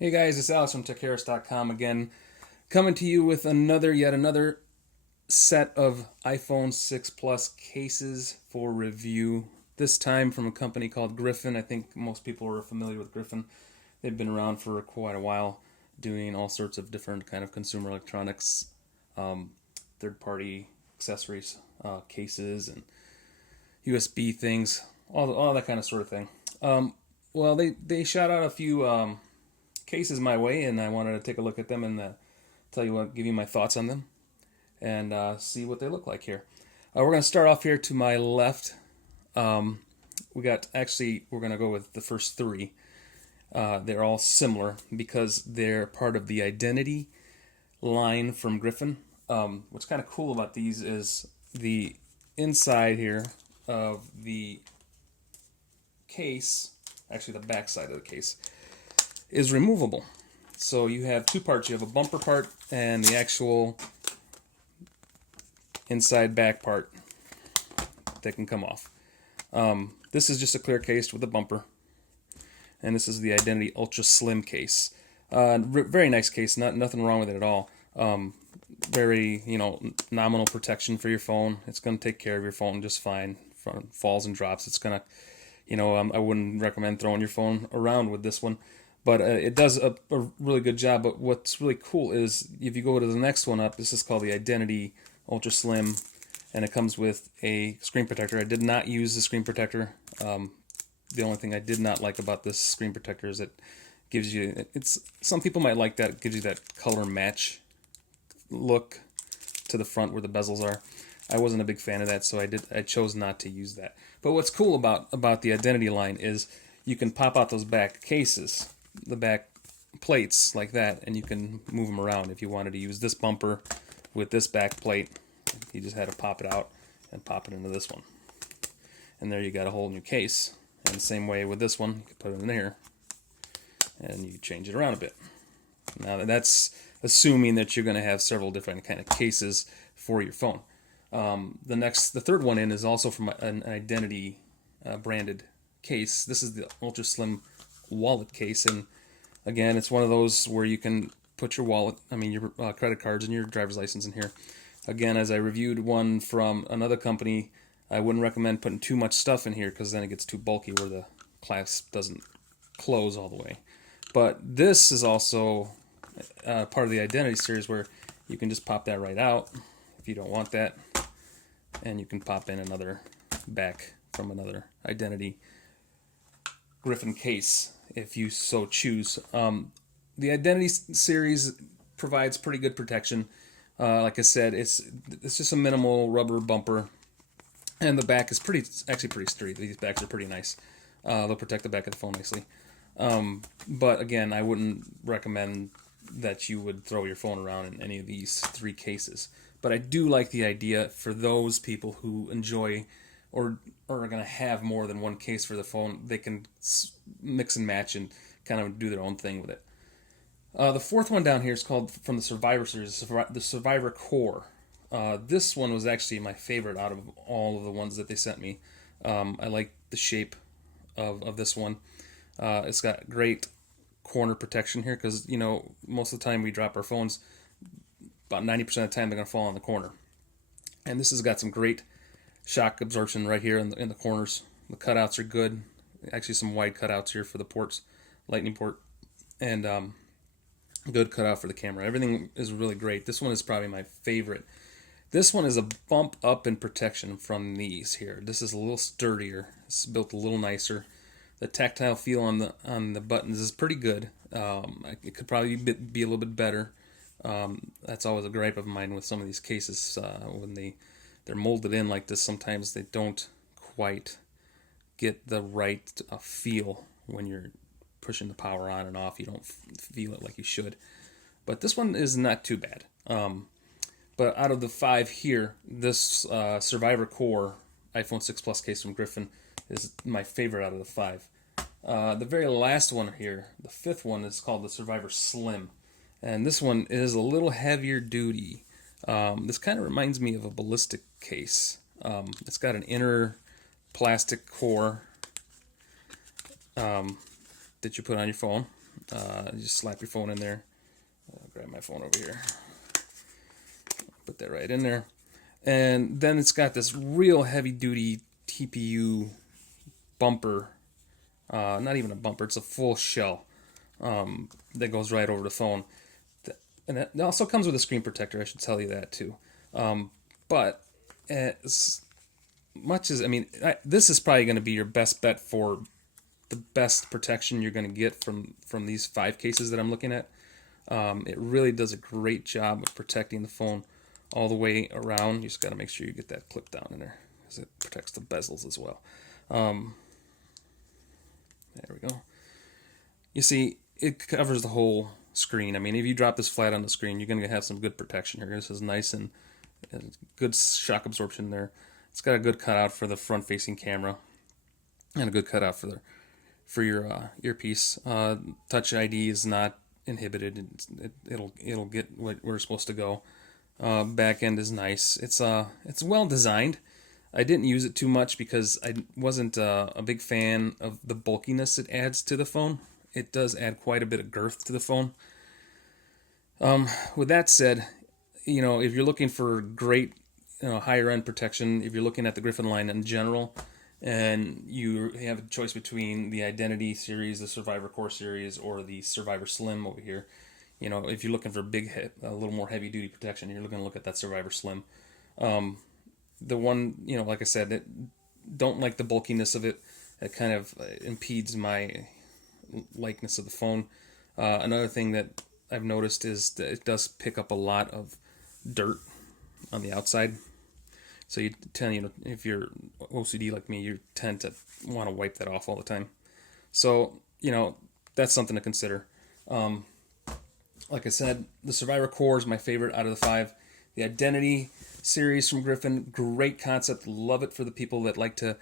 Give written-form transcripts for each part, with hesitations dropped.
Hey guys, it's Alex from TechHarris.com again, coming to you with yet another set of iPhone 6 Plus cases for review. This time from a company called Griffin. I think most people are familiar with Griffin. They've been around for quite a while, doing all sorts of different kind of consumer electronics, um, third-party accessories, cases, and USB things, all that kind of sort of thing. Well, they shot out a few cases my way, and I wanted to take a look at them and give you my thoughts on them and see what they look like here. We're going to start off here to my left. We're going to go with the first three. They're all similar because they're part of the Identity line from Griffin. What's kind of cool about these is the inside here of the case, actually the back side of the case, is removable. So you have two parts. You have a bumper part and the actual inside back part that can come off. This is just a clear case with a bumper, and this is the Identity Ultra Slim case. Very nice case. Nothing wrong with it at all. Very nominal protection for your phone. It's going to take care of your phone just fine from falls and drops. It's going to, I wouldn't recommend throwing your phone around with this one. But it does a really good job. But what's really cool is if you go to the next one up, this is called the Identity Ultra Slim, and it comes with a screen protector. I did not use the screen protector. The only thing I did not like about this screen protector is it gives you, some people might like that, it gives you that color match look to the front where the bezels are. I wasn't a big fan of that, so I chose not to use that. But what's cool about the Identity line is you can pop out those back cases, the back plates like that, and you can move them around. If you wanted to use this bumper with this back plate, you just had to pop it out and pop it into this one, and there you got a whole new case. And the same way with this one, you can put it in there and you change it around a bit. Now that's assuming that you're going to have several different kind of cases for your phone. The third one in is also from an Identity branded case. This is the Ultra Slim wallet case, and again, it's one of those where you can put your your credit cards and your driver's license in here. Again, as I reviewed one from another company, I wouldn't recommend putting too much stuff in here because then it gets too bulky where the clasp doesn't close all the way. But this is also part of the Identity series where you can just pop that right out if you don't want that, and you can pop in another back from another Identity Griffin case if you so choose. The Identity series provides pretty good protection. Like I said, it's just a minimal rubber bumper, and the back is actually pretty sturdy. These backs are pretty nice. They'll protect the back of the phone nicely. But again, I wouldn't recommend that you would throw your phone around in any of these three cases. But I do like the idea for those people who enjoy or are going to have more than one case for the phone. They can mix and match and kind of do their own thing with it. The fourth one down here is called, from the Survivor series, the Survivor Core. This one was actually my favorite out of all of the ones that they sent me. I like the shape of this one. It's got great corner protection here because, most of the time we drop our phones, about 90% of the time they're going to fall on the corner. And this has got some great shock absorption right here in the corners. The cutouts are good. Actually, some wide cutouts here for the ports, lightning port, and good cutout for the camera. Everything is really great. This one is probably my favorite. This one is a bump up in protection from these here. This is a little sturdier. It's built a little nicer. The tactile feel on the buttons is pretty good. It could probably be a little bit better. That's always a gripe of mine with some of these cases. When they're molded in like this, sometimes they don't quite get the right feel when you're pushing the power on and off. You don't feel it like you should. But this one is not too bad. But out of the five here, this Survivor Core iPhone 6 Plus case from Griffin is my favorite out of the five. The very last one here, the fifth one, is called the Survivor Slim. And this one is a little heavier duty. This kind of reminds me of a ballistic case. It's got an inner plastic core that you put on your phone, You just slap your phone in there. I'll grab my phone over here. Put that right in there. And then it's got this real heavy-duty TPU bumper. Not even a bumper, it's a full shell that goes right over the phone. And it also comes with a screen protector, I should tell you that too. But as much as, this is probably going to be your best bet for the best protection you're going to get from these 5 cases that I'm looking at. It really does a great job of protecting the phone all the way around. You just got to make sure you get that clip down in there, because it protects the bezels as well. There we go. You see, it covers the whole screen. If you drop this flat on the screen, you're going to have some good protection here. This is nice and good shock absorption there. It's got a good cutout for the front-facing camera, and a good cutout for your earpiece. Touch ID is not inhibited. It'll get where it's supposed to go. Back end is nice. It's well designed. I didn't use it too much because I wasn't a big fan of the bulkiness it adds to the phone. It does add quite a bit of girth to the phone. With that said, if you're looking for great, higher end protection, if you're looking at the Griffin line in general, and you have a choice between the Identity series, the Survivor Core series, or the Survivor Slim over here, if you're looking for a little more heavy duty protection, you're looking to look at that Survivor Slim. The one, like I said, don't like the bulkiness of it. It kind of impedes my likeness of the phone. Another thing that I've noticed is that it does pick up a lot of dirt on the outside. So you tend, if you're OCD like me, you tend to want to wipe that off all the time. So, that's something to consider. Like I said, the Survivor Core is my favorite out of the 5. The Identity series from Griffin, great concept. Love it for the people that like to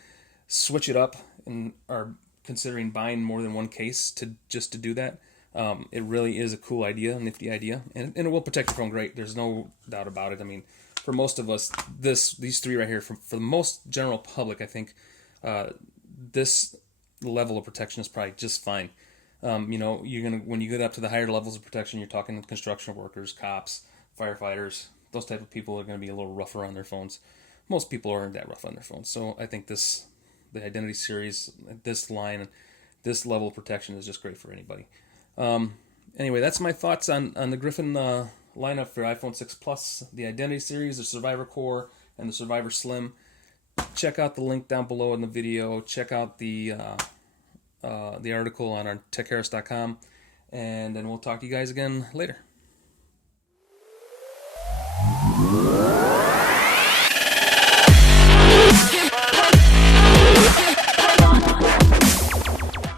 switch it up and are considering buying more than one case to do that. It really is a cool idea, a nifty idea, and it will protect your phone great. There's no doubt about it. For most of us, these 3 right here, for the most general public, I think this level of protection is probably just fine. When you get up to the higher levels of protection, you're talking construction workers, cops, firefighters. Those type of people are going to be a little rougher on their phones. Most people aren't that rough on their phones. So I think the Identity series, this line, this level of protection is just great for anybody. Anyway, that's my thoughts on the Griffin lineup for iPhone 6 Plus, the Identity series, the Survivor Core, and the Survivor Slim. Check out the link down below in the video. Check out the article on our techharris.com, and then we'll talk to you guys again later.